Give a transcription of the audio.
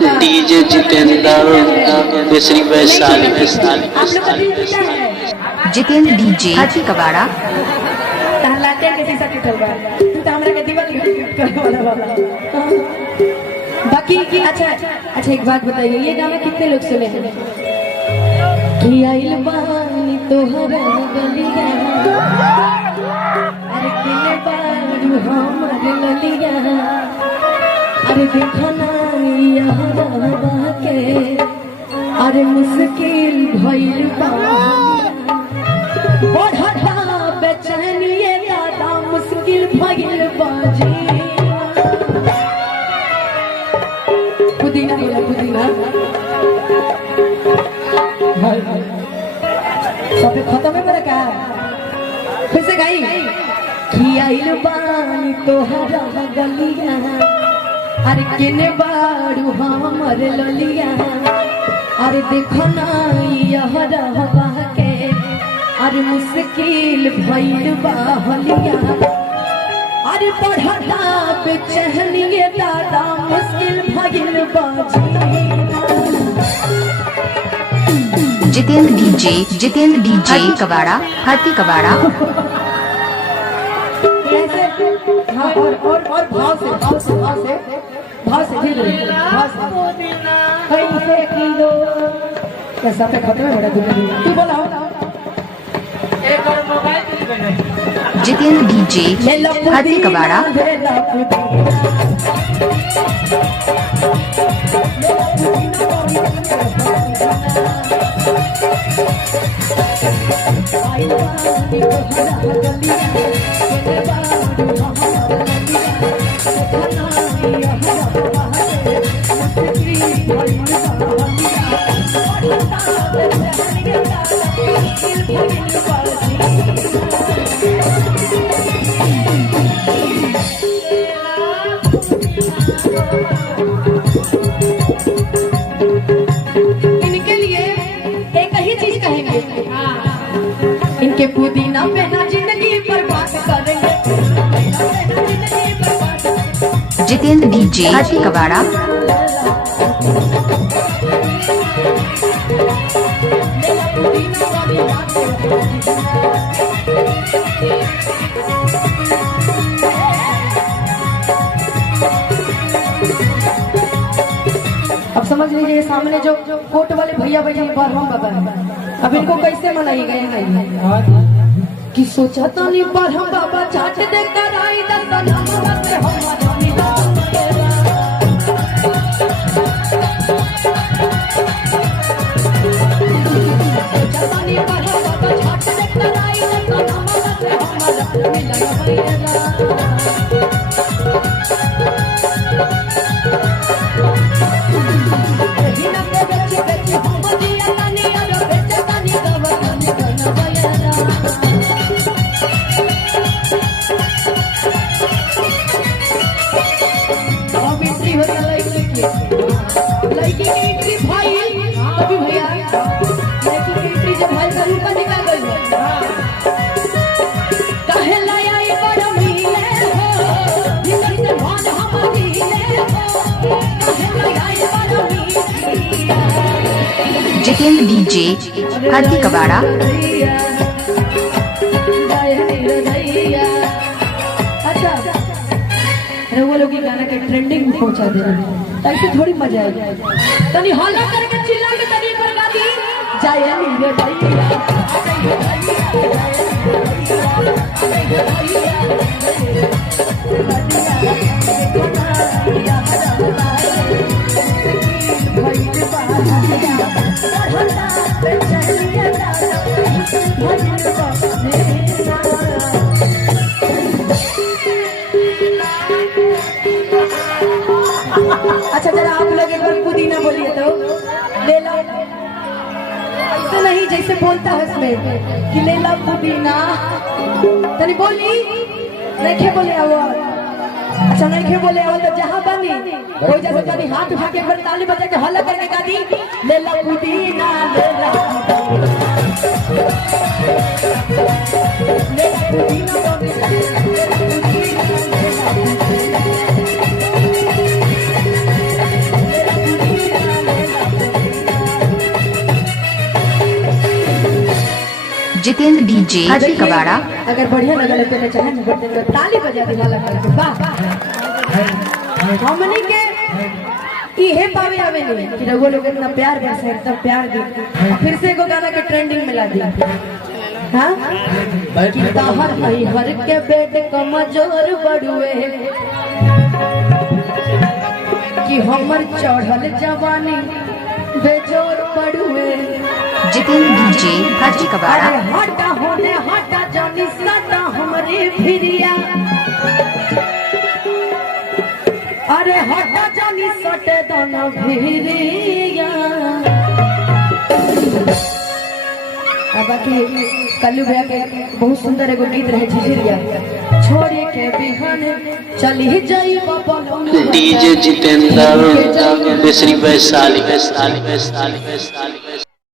DJ Jitendra मिश्री Vaishali Jitendra DJ हाथी कबाड़ा टहलाते के शीशा टूटल बा तू तो हमरा के दीवार करे वाला बाकी अच्छा एक बात बताइए, ये गाना कितने लोग सुने हैं? कि आइल बानी तोहरा गलिया अरे किले बारू हमर ललिया अरे देखो ना यहाँ के अरे मुश्किल भइल बा बढ़ता बेचैनिए दादा मुश्किल भइल बाजी पुदीना बोला पुदीना सब खत्म है मेरा क्या फिर से गाई कि आइल बानी तोहरा गलिया अरे किने बारू हमर ललिया अरे देखो ना यहाँ के अरे मुश्किल भइल बा हलिया अरे बढ़ता बेचैनिए दादा मुश्किल भइल बाजी जितेंद्र डीजे हाथी कबाड़ा हाँ और भाव से कैसे किलो कैसा पे खतरे बड़ा दुनिया तू बोला एक और मोबाइल जितेंद्र डीजे हाथी कबाड़ा इनके लिए एक ही चीज कहेंगे, इनके पुदीना पे ना जिंदगी बर्बाद करेंगे। जितेंद्र डीजे हाथी कबाड़ा अब समझ लीजिए सामने जो कोट वाले भैया बैठे बरहम बाबा है, अब इनको कैसे मनाई गए हैं कि सोचा तो नहीं बरहम बाबा चाट दे कर आई जितेंद्र डीजे हाथी कबाड़ा वो लोग ये गाना के ट्रेंडिंग में पहुंचा दे रहे हैं ताकि थोड़ी मजा आए। तनी हल्ला करके चिल्ला के तनी पर गा दी जाए नीरे अच्छा जरा आप लोग एक बार पुदीना बोलिए तो ले लो, ऐसे नहीं जैसे बोलता है उसमें कि ले लो पुदीना, तनी बोली नहीं बोले आवाज। अच्छा नहीं बोले आवाज तो जहाँ बनी कोई जैसे तनी हाथ उठा के एक बार ताली बजा के हल्ला करके गा दी ले लो पुदीना ले लो पुदीना जितेंद्र डीजे हट्टी कबाड़ा। अगर बढ़िया लगल तो ना चाहे तो ताली बजा दी वाला कर वाह हमनी के इहे पावे आवे नहीं कि रघु लोग इतना प्यार बरसे इतना प्यार दे फिर से एगो गाना के ट्रेंडिंग में ला दी हां कि ताहर हई हर के बेट कमजोर बड़ुए कि हमर चढ़ल जवानी बेजोर पड़ुए। जितेंद्र डीजे हट्टी कबाड़ा। अरे हटा होने हटा जानी सदा हमरे फिरिया अरे हटा जानी सटे दोनों फिरिया बाकी कल्लू भैया के बहुत सुंदर एगो गीत रहे झिझिरिया छोड़ी के बिहन चली जाई बाबा डीजे जितेंद्र बेसरी वैशाली।